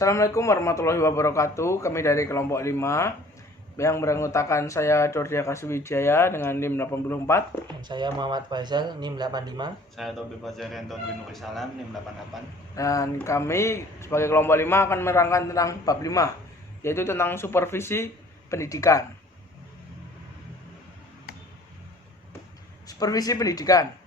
Assalamualaikum warahmatullahi wabarakatuh. Kami dari kelompok 5 yang beranggotakan saya Dordia Kasubijaya dengan NIM 84. Dan saya Muhammad Faisal, NIM 85. Saya Tobi Fajarianto Binuri Salam, NIM 88. Dan kami sebagai kelompok 5 akan menerangkan tentang bab 5, yaitu tentang supervisi pendidikan. Supervisi pendidikan.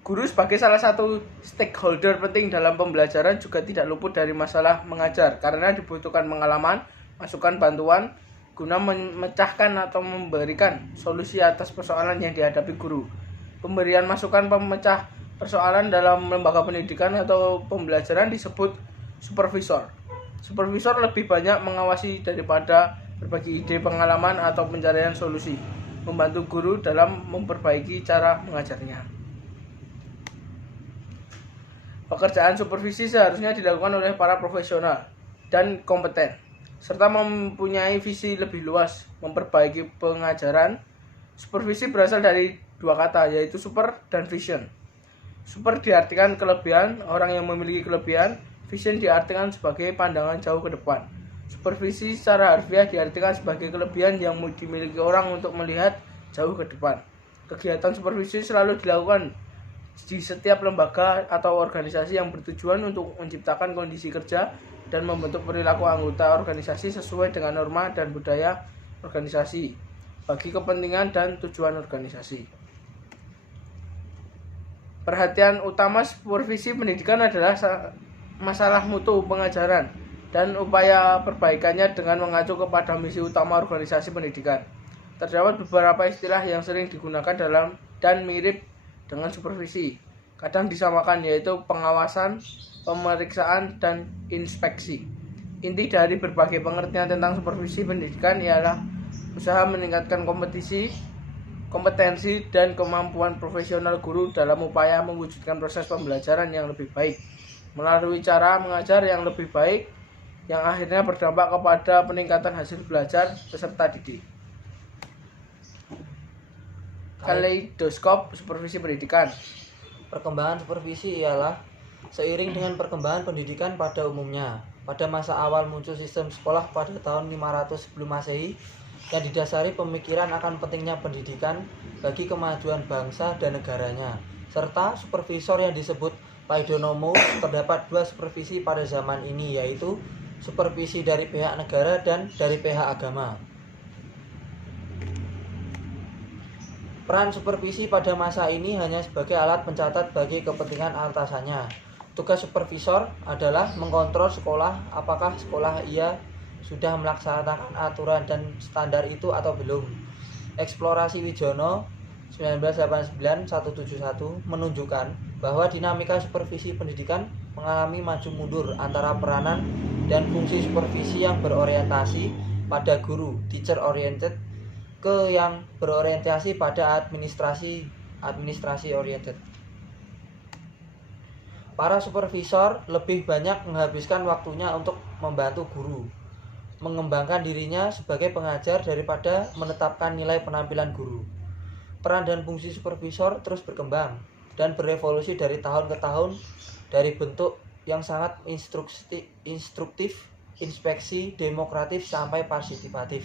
Guru sebagai salah satu stakeholder penting dalam pembelajaran juga tidak luput dari masalah mengajar karena dibutuhkan pengalaman, masukan, bantuan guna memecahkan atau memberikan solusi atas persoalan yang dihadapi guru. Pemberian masukan pemecah persoalan dalam lembaga pendidikan atau pembelajaran disebut supervisor. Supervisor lebih banyak mengawasi daripada berbagi ide, pengalaman, atau pencarian solusi, membantu guru dalam memperbaiki cara mengajarnya. Pekerjaan supervisi seharusnya dilakukan oleh para profesional dan kompeten, serta mempunyai visi lebih luas memperbaiki pengajaran. Supervisi berasal dari dua kata, yaitu super dan vision. Super diartikan kelebihan, orang yang memiliki kelebihan. Vision diartikan sebagai pandangan jauh ke depan. Supervisi secara harfiah diartikan sebagai kelebihan yang dimiliki orang untuk melihat jauh ke depan. Kegiatan supervisi selalu dilakukan di setiap lembaga atau organisasi yang bertujuan untuk menciptakan kondisi kerja dan membentuk perilaku anggota organisasi sesuai dengan norma dan budaya organisasi bagi kepentingan dan tujuan organisasi. Perhatian utama supervisi pendidikan adalah masalah mutu pengajaran dan upaya perbaikannya dengan mengacu kepada misi utama organisasi pendidikan. Terdapat beberapa istilah yang sering digunakan dalam dan mirip dengan supervisi, kadang disamakan, yaitu pengawasan, pemeriksaan, dan inspeksi. Inti dari berbagai pengertian tentang supervisi pendidikan ialah usaha meningkatkan kompetensi dan kemampuan profesional guru dalam upaya mewujudkan proses pembelajaran yang lebih baik melalui cara mengajar yang lebih baik, yang akhirnya berdampak kepada peningkatan hasil belajar peserta didik. Kaleidoskop supervisi pendidikan. Perkembangan supervisi ialah seiring dengan perkembangan pendidikan pada umumnya. Pada masa awal muncul sistem sekolah pada tahun 500 sebelum Masehi yang didasari pemikiran akan pentingnya pendidikan bagi kemajuan bangsa dan negaranya, serta supervisor yang disebut paidonomos. Terdapat dua supervisi pada zaman ini, yaitu supervisi dari pihak negara dan dari pihak agama. Peran supervisi pada masa ini hanya sebagai alat pencatat bagi kepentingan atasannya. Tugas supervisor adalah mengkontrol sekolah apakah sekolah ia sudah melaksanakan aturan dan standar itu atau belum. Eksplorasi Wijono 1989-171 menunjukkan bahwa dinamika supervisi pendidikan mengalami maju mundur antara peranan dan fungsi supervisi yang berorientasi pada guru, teacher oriented, ke yang berorientasi pada administrasi oriented. Para supervisor lebih banyak menghabiskan waktunya untuk membantu guru mengembangkan dirinya sebagai pengajar daripada menetapkan nilai penampilan guru. Peran dan fungsi supervisor terus berkembang dan berevolusi dari tahun ke tahun, dari bentuk yang sangat instruktif, inspeksi, demokratif, sampai partisipatif.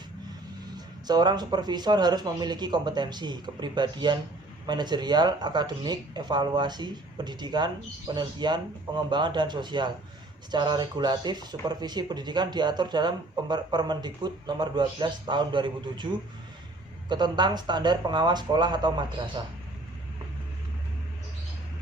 Seorang supervisor harus memiliki kompetensi, kepribadian manajerial, akademik, evaluasi, pendidikan, penelitian, pengembangan, dan sosial. Secara regulatif, supervisi pendidikan diatur dalam Permendikbud nomor 12 tahun 2007 tentang standar pengawas sekolah atau madrasah.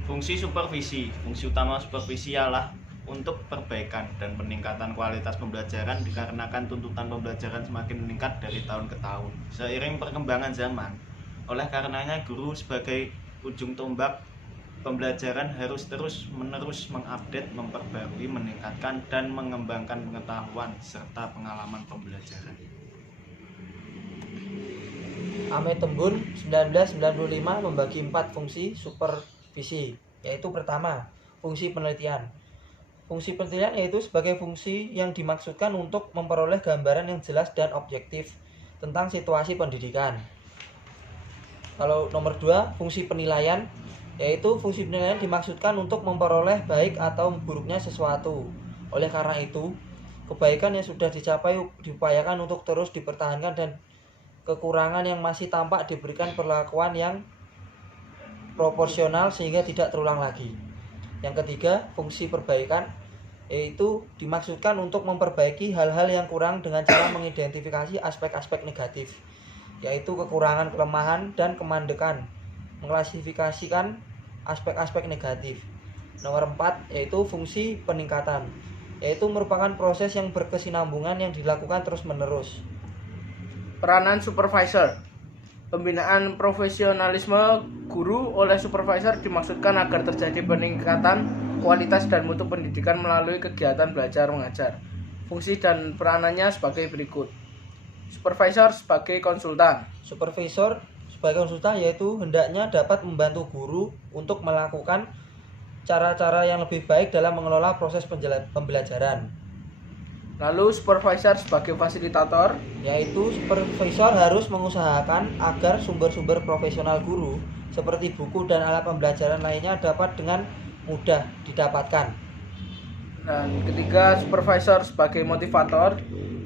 Fungsi supervisi. Fungsi utama supervisi ialah untuk perbaikan dan peningkatan kualitas pembelajaran dikarenakan tuntutan pembelajaran semakin meningkat dari tahun ke tahun seiring perkembangan zaman. Oleh karenanya guru sebagai ujung tombak pembelajaran harus terus-menerus mengupdate, memperbarui, meningkatkan, dan mengembangkan pengetahuan serta pengalaman pembelajaran. Ame Tembun 1995 membagi 4 fungsi supervisi, yaitu pertama, fungsi penelitian. Fungsi penelitian yaitu sebagai fungsi yang dimaksudkan untuk memperoleh gambaran yang jelas dan objektif tentang situasi pendidikan. Kalau nomor 2, fungsi penilaian, yaitu fungsi penilaian dimaksudkan untuk memperoleh baik atau buruknya sesuatu. Oleh karena itu, kebaikan yang sudah dicapai diupayakan untuk terus dipertahankan, dan kekurangan yang masih tampak diberikan perlakuan yang proporsional sehingga tidak terulang lagi. Yang ketiga, fungsi perbaikan yaitu dimaksudkan untuk memperbaiki hal-hal yang kurang dengan cara mengidentifikasi aspek-aspek negatif, yaitu kekurangan, kelemahan, dan kemandekan, mengklasifikasikan aspek-aspek negatif. Nomor 4 yaitu fungsi peningkatan, yaitu merupakan proses yang berkesinambungan yang dilakukan terus-menerus. Peranan supervisor. Pembinaan profesionalisme guru oleh supervisor dimaksudkan agar terjadi peningkatan kualitas dan mutu pendidikan melalui kegiatan belajar mengajar. Fungsi dan peranannya sebagai berikut. Supervisor sebagai konsultan. Supervisor sebagai konsultan yaitu hendaknya dapat membantu guru untuk melakukan cara-cara yang lebih baik dalam mengelola proses pembelajaran. Lalu supervisor sebagai fasilitator, Yaitu supervisor harus mengusahakan agar sumber-sumber profesional guru seperti buku dan alat pembelajaran lainnya dapat dengan mudah didapatkan. dan ketiga supervisor sebagai motivator,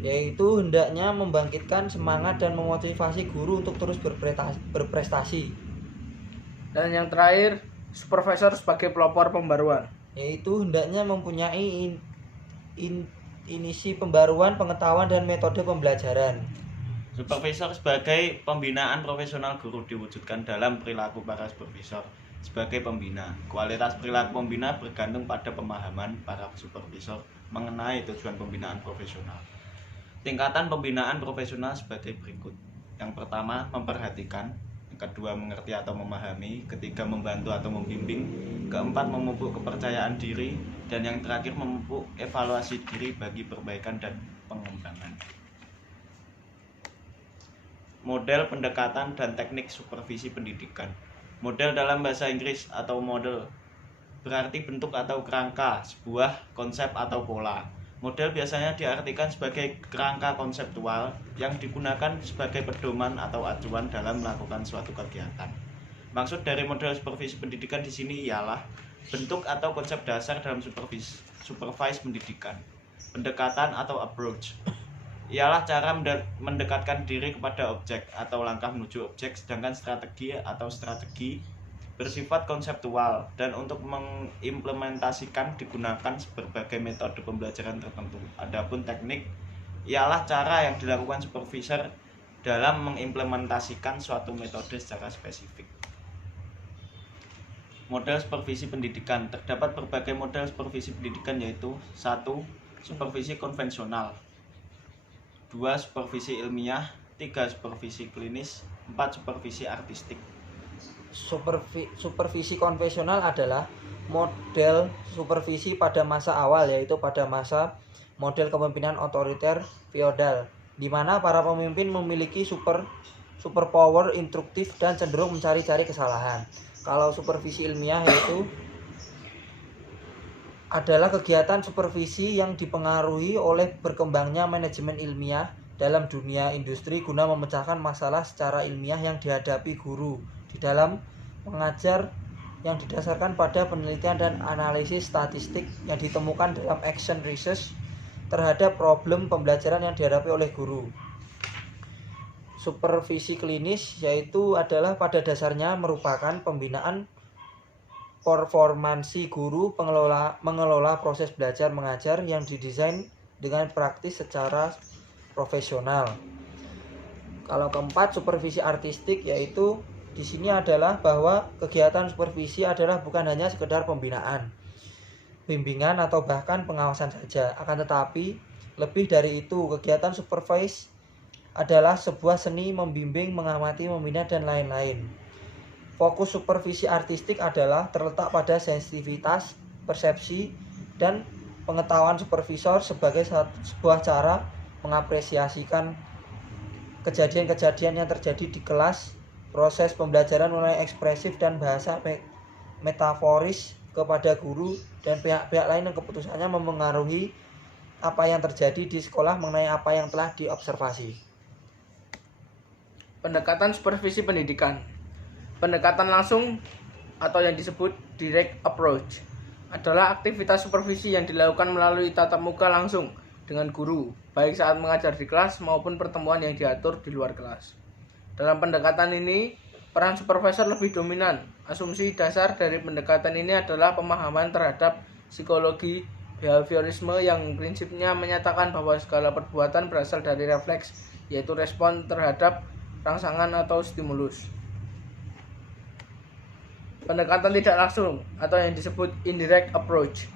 Yaitu hendaknya membangkitkan semangat dan memotivasi guru untuk terus berprestasi. dan yang terakhir supervisor sebagai pelopor pembaruan. Yaitu hendaknya mempunyai inisi pembaruan pengetahuan dan metode pembelajaran. Supervisor sebagai pembinaan profesional guru diwujudkan dalam perilaku para supervisor sebagai pembina. Kualitas perilaku pembina bergantung pada pemahaman para supervisor mengenai tujuan pembinaan profesional. Tingkatan pembinaan profesional sebagai berikut. Yang pertama, memperhatikan. Yang kedua, mengerti atau memahami. Ketiga, membantu atau membimbing. Keempat, memupuk kepercayaan diri. Dan yang terakhir, memupuk evaluasi diri bagi perbaikan dan pengembangan. Model pendekatan dan teknik supervisi pendidikan. Model dalam bahasa Inggris atau model berarti bentuk atau kerangka, sebuah konsep atau pola. Model biasanya diartikan sebagai kerangka konseptual yang digunakan sebagai pedoman atau acuan dalam melakukan suatu kegiatan. Maksud dari model supervisi pendidikan di sini ialah bentuk atau konsep dasar dalam supervise pendidikan. Pendekatan atau approach ialah cara mendekatkan diri kepada objek atau langkah menuju objek, sedangkan strategi bersifat konseptual dan untuk mengimplementasikan digunakan berbagai metode pembelajaran tertentu. Adapun teknik ialah cara yang dilakukan supervisor dalam mengimplementasikan suatu metode secara spesifik. Model supervisi pendidikan. Terdapat berbagai model supervisi pendidikan, yaitu 1. Supervisi konvensional, 2. Supervisi ilmiah, 3. Supervisi klinis, 4. Supervisi artistik. Supervisi konvensional adalah model supervisi pada masa awal, yaitu pada masa model kepemimpinan otoriter feodal, di mana para pemimpin memiliki superpower instruktif dan cenderung mencari-cari kesalahan. Kalau supervisi ilmiah yaitu adalah kegiatan supervisi yang dipengaruhi oleh berkembangnya manajemen ilmiah dalam dunia industri guna memecahkan masalah secara ilmiah yang dihadapi guru di dalam mengajar, yang didasarkan pada penelitian dan analisis statistik yang ditemukan dalam action research terhadap problem pembelajaran yang dihadapi oleh guru. Supervisi klinis yaitu adalah pada dasarnya merupakan pembinaan performansi guru mengelola proses belajar mengajar yang didesain dengan praktis secara profesional. Kalau keempat, supervisi artistik yaitu di sini adalah bahwa kegiatan supervisi adalah bukan hanya sekedar pembinaan, bimbingan atau bahkan pengawasan saja, akan tetapi lebih dari itu. Kegiatan supervise adalah sebuah seni membimbing, mengamati, membina, dan lain-lain. Fokus supervisi artistik adalah terletak pada sensitivitas, persepsi, dan pengetahuan supervisor sebagai sebuah cara mengapresiasikan kejadian-kejadian yang terjadi di kelas. Proses pembelajaran mulai ekspresif dan bahasa metaforis kepada guru dan pihak-pihak lain yang keputusannya memengaruhi apa yang terjadi di sekolah mengenai apa yang telah diobservasi. Pendekatan supervisi pendidikan. Pendekatan langsung atau yang disebut direct approach adalah aktivitas supervisi yang dilakukan melalui tatap muka langsung dengan guru, baik saat mengajar di kelas maupun pertemuan yang diatur di luar kelas. Dalam pendekatan ini, peran supervisor lebih dominan. Asumsi dasar dari pendekatan ini adalah pemahaman terhadap psikologi behaviorisme yang prinsipnya menyatakan bahwa segala perbuatan berasal dari refleks, yaitu respon terhadap rangsangan atau stimulus. Pendekatan tidak langsung atau yang disebut indirect approach.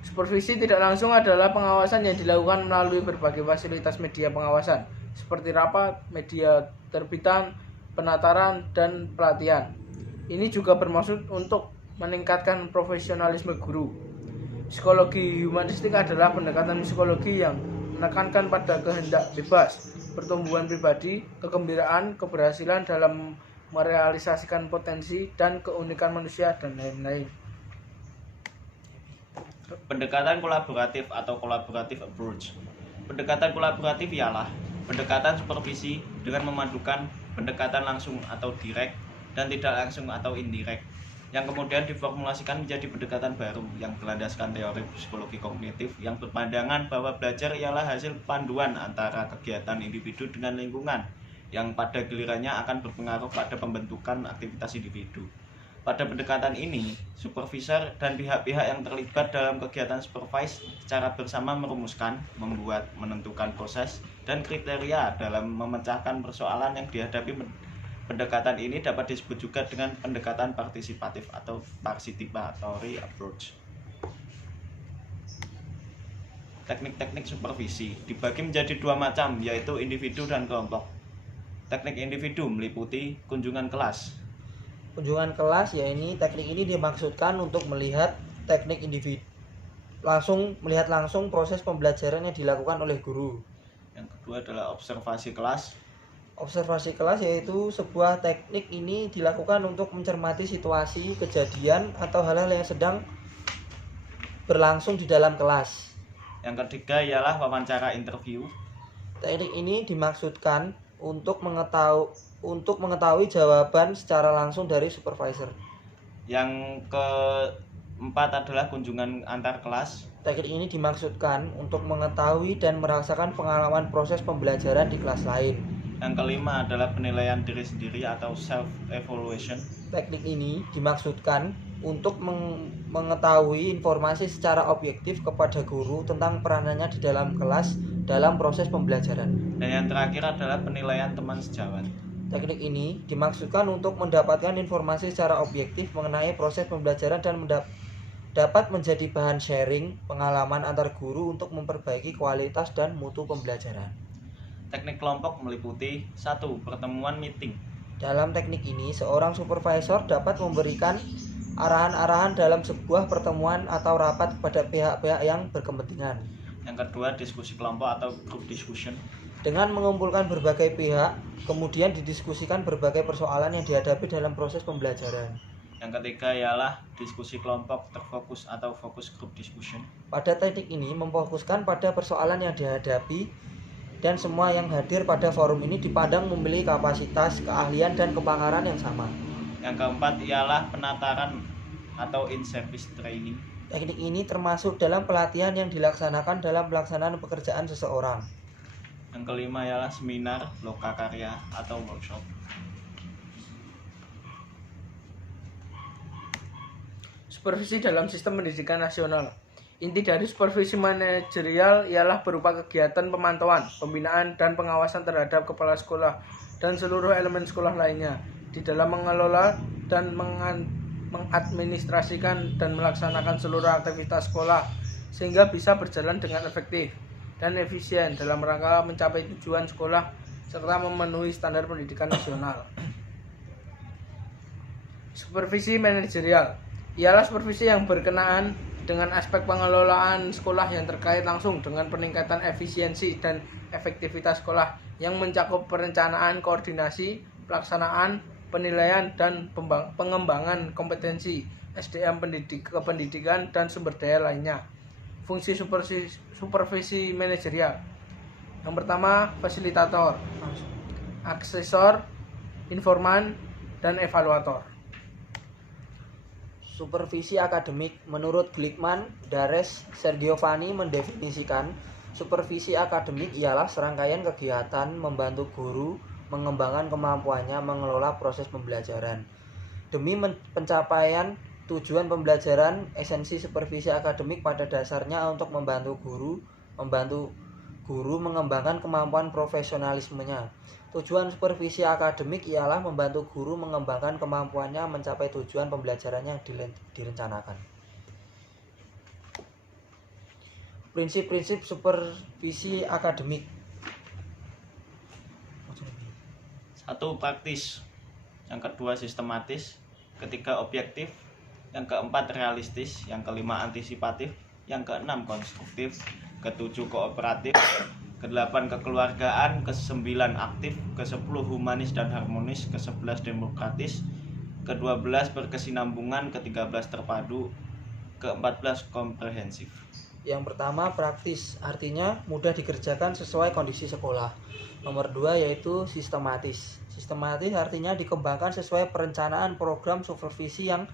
Supervisi tidak langsung adalah pengawasan yang dilakukan melalui berbagai fasilitas media pengawasan seperti rapat, media terbitan, penataran, dan pelatihan. Ini juga bermaksud untuk meningkatkan profesionalisme guru. Psikologi humanistik adalah pendekatan psikologi yang menekankan pada kehendak bebas, pertumbuhan pribadi, kegembiraan, keberhasilan dalam merealisasikan potensi, dan keunikan manusia, dan lain-lain. Pendekatan kolaboratif atau collaborative approach. Pendekatan kolaboratif ialah pendekatan supervisi dengan memadukan pendekatan langsung atau direct dan tidak langsung atau indirect, yang kemudian diformulasikan menjadi pendekatan baru yang berlandaskan teori psikologi kognitif yang berpandangan bahwa belajar ialah hasil panduan antara kegiatan individu dengan lingkungan, yang pada gilirannya akan berpengaruh pada pembentukan aktivitas individu. Pada pendekatan ini, supervisor dan pihak-pihak yang terlibat dalam kegiatan supervise secara bersama merumuskan, membuat, menentukan proses, dan kriteria dalam memecahkan persoalan yang dihadapi. Pendekatan ini dapat disebut juga dengan pendekatan partisipatif atau participatory approach. Teknik-teknik supervisi dibagi menjadi dua macam, yaitu individu dan kelompok. Teknik individu meliputi kunjungan kelas. Kunjungan kelas, ya ini teknik ini dimaksudkan untuk melihat teknik individu melihat langsung proses pembelajaran yang dilakukan oleh guru. Yang kedua adalah observasi kelas. Observasi kelas yaitu sebuah teknik ini dilakukan untuk mencermati situasi, kejadian, atau hal-hal yang sedang berlangsung di dalam kelas. Yang ketiga ialah wawancara interview. Teknik ini dimaksudkan untuk mengetahui jawaban secara langsung dari supervisor. Yang keempat adalah kunjungan antar kelas. Teknik ini dimaksudkan untuk mengetahui dan merasakan pengalaman proses pembelajaran di kelas lain. Yang kelima adalah penilaian diri sendiri atau self-evaluation. Teknik ini dimaksudkan untuk mengetahui informasi secara objektif kepada guru tentang peranannya di dalam kelas dalam proses pembelajaran. Dan yang terakhir adalah penilaian teman sejawat. Teknik ini dimaksudkan untuk mendapatkan informasi secara objektif mengenai proses pembelajaran dan dapat menjadi bahan sharing pengalaman antar guru untuk memperbaiki kualitas dan mutu pembelajaran. Teknik kelompok meliputi 1. Pertemuan meeting. Dalam teknik ini, seorang supervisor dapat memberikan arahan-arahan dalam sebuah pertemuan atau rapat kepada pihak-pihak yang berkepentingan. Yang kedua, diskusi kelompok atau group discussion. Dengan mengumpulkan berbagai pihak, kemudian didiskusikan berbagai persoalan yang dihadapi dalam proses pembelajaran. Yang ketiga ialah diskusi kelompok terfokus atau focus group discussion. Pada teknik ini memfokuskan pada persoalan yang dihadapi dan semua yang hadir pada forum ini dipandang memiliki kapasitas, keahlian, dan kepakaran yang sama. Yang keempat ialah penataran atau in-service training. Teknik ini termasuk dalam pelatihan yang dilaksanakan dalam pelaksanaan pekerjaan seseorang. Yang kelima ialah seminar, lokakarya, atau workshop. Supervisi dalam sistem pendidikan nasional. Inti dari supervisi manajerial ialah berupa kegiatan pemantauan, pembinaan, dan pengawasan terhadap kepala sekolah dan seluruh elemen sekolah lainnya di dalam mengelola dan mengadministrasikan dan melaksanakan seluruh aktivitas sekolah sehingga bisa berjalan dengan efektif dan efisien dalam rangka mencapai tujuan sekolah serta memenuhi standar pendidikan nasional. Supervisi manajerial ialah supervisi yang berkenaan dengan aspek pengelolaan sekolah yang terkait langsung dengan peningkatan efisiensi dan efektivitas sekolah yang mencakup perencanaan, koordinasi, pelaksanaan, penilaian, dan pengembangan kompetensi SDM kependidikan dan sumber daya lainnya. Fungsi supervisi manajerial. Yang pertama, fasilitator, asesor, informan, dan evaluator. Supervisi akademik menurut Glickman, Dares, Sergiovanni mendefinisikan Supervisi akademik ialah serangkaian kegiatan membantu guru mengembangkan kemampuannya mengelola proses pembelajaran. Demi pencapaian tujuan pembelajaran, esensi supervisi akademik pada dasarnya untuk membantu guru mengembangkan kemampuan profesionalismenya. Tujuan supervisi akademik ialah membantu guru mengembangkan kemampuannya mencapai tujuan pembelajaran yang direncanakan. Prinsip-prinsip supervisi akademik. 1. Praktis. Yang kedua sistematis. Ketiga objektif. Yang keempat realistis. Yang kelima antisipatif. Yang keenam konstruktif. Ketujuh kooperatif. Ke-8 kekeluargaan. Ke-9 aktif. Ke-10 humanis dan harmonis. Ke-11 demokratis. Ke-12 berkesinambungan. Ke-13 terpadu. Ke-14 komprehensif. Yang pertama praktis, artinya mudah dikerjakan sesuai kondisi sekolah. Nomor 2 yaitu sistematis. Sistematis artinya dikembangkan sesuai perencanaan program supervisi yang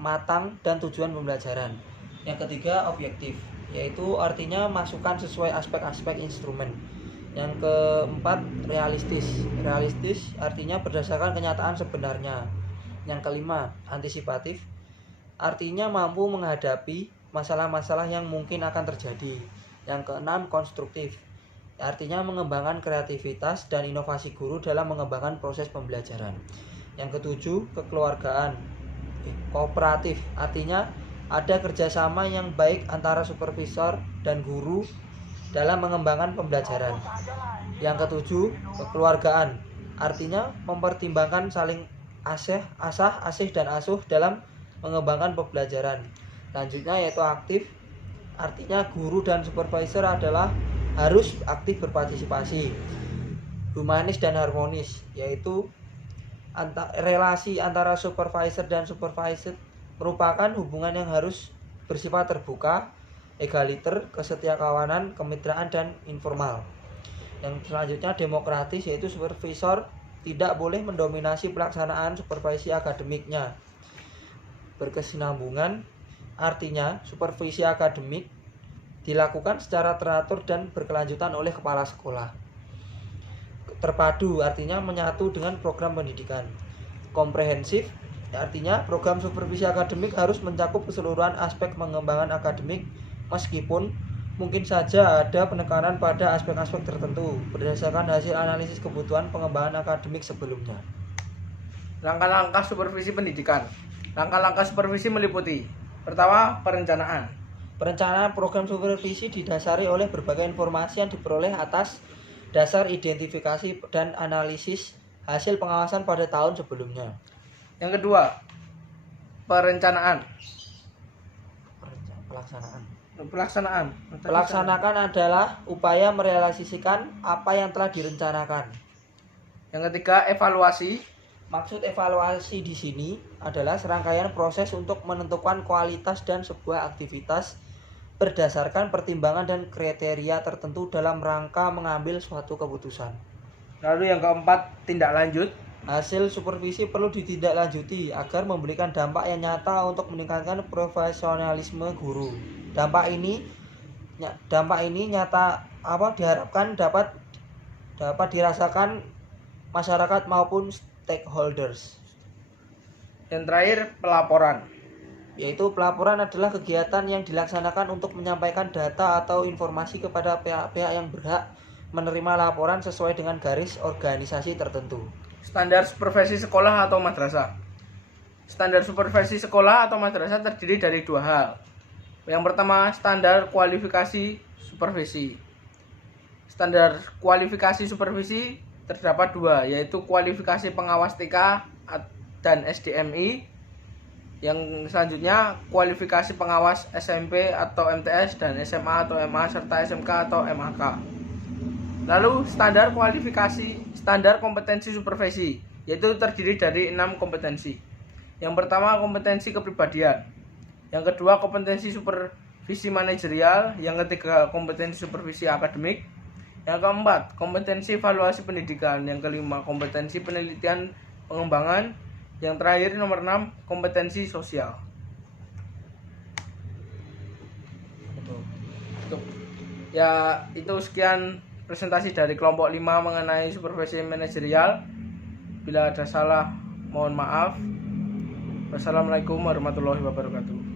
matang dan tujuan pembelajaran. Yang ketiga objektif, yaitu artinya masukan sesuai aspek-aspek instrumen. Yang keempat realistis. Realistis artinya berdasarkan kenyataan sebenarnya. Yang kelima antisipatif, artinya mampu menghadapi masalah-masalah yang mungkin akan terjadi. Yang keenam konstruktif, artinya mengembangkan kreativitas dan inovasi guru dalam mengembangkan proses pembelajaran. Yang ketujuh kekeluargaan. Kooperatif, artinya ada kerjasama yang baik antara supervisor dan guru dalam mengembangkan pembelajaran. Yang ketujuh kekeluargaan, artinya mempertimbangkan saling asih dan asuh dalam mengembangkan pembelajaran. Selanjutnya yaitu aktif, artinya guru dan supervisor harus aktif berpartisipasi. Humanis dan harmonis, yaitu relasi antara supervisor dan supervisor merupakan hubungan yang harus bersifat terbuka, egaliter, kesetiakawanan, kemitraan, dan informal. Yang selanjutnya demokratis, yaitu supervisor tidak boleh mendominasi pelaksanaan supervisi akademiknya. Berkesinambungan, artinya supervisi akademik dilakukan secara teratur dan berkelanjutan oleh kepala sekolah. Terpadu artinya menyatu dengan program pendidikan. Komprehensif artinya program supervisi akademik harus mencakup keseluruhan aspek pengembangan akademik meskipun mungkin saja ada penekanan pada aspek-aspek tertentu berdasarkan hasil analisis kebutuhan pengembangan akademik sebelumnya. Langkah-langkah supervisi pendidikan. Langkah-langkah supervisi meliputi: pertama, perencanaan. Perencanaan program supervisi didasari oleh berbagai informasi yang diperoleh atas dasar identifikasi dan analisis hasil pengawasan pada tahun sebelumnya. Yang kedua, perencanaan. Pelaksanaan adalah upaya merealisasikan apa yang telah direncanakan. Yang ketiga, evaluasi. Maksud evaluasi di sini adalah serangkaian proses untuk menentukan kualitas dan sebuah aktivitas berdasarkan pertimbangan dan kriteria tertentu dalam rangka mengambil suatu keputusan. Lalu yang keempat, tindak lanjut. Hasil supervisi perlu ditindaklanjuti agar memberikan dampak yang nyata untuk meningkatkan profesionalisme guru. Dampak ini diharapkan dapat dirasakan masyarakat maupun stakeholders. Yang terakhir, pelaporan. Yaitu pelaporan adalah kegiatan yang dilaksanakan untuk menyampaikan data atau informasi kepada pihak-pihak yang berhak menerima laporan sesuai dengan garis organisasi tertentu. Standar supervisi sekolah atau madrasah. Standar supervisi sekolah atau madrasah terdiri dari dua hal. Yang pertama, standar kualifikasi supervisi. Standar kualifikasi supervisi terdapat dua, yaitu kualifikasi pengawas TK dan SDMI. Yang selanjutnya, kualifikasi pengawas SMP atau MTS dan SMA atau MA serta SMK atau MAK. Lalu standar kompetensi supervisi, yaitu terdiri dari 6 kompetensi. Yang pertama, kompetensi kepribadian. Yang kedua, kompetensi supervisi manajerial. Yang ketiga, kompetensi supervisi akademik. Yang keempat, kompetensi evaluasi pendidikan. Yang kelima, kompetensi penelitian pengembangan. Yang terakhir, nomor 6, kompetensi sosial. Ya, itu sekian presentasi dari kelompok 5 mengenai supervisi manajerial. Bila ada salah, mohon maaf. Wassalamualaikum warahmatullahi wabarakatuh.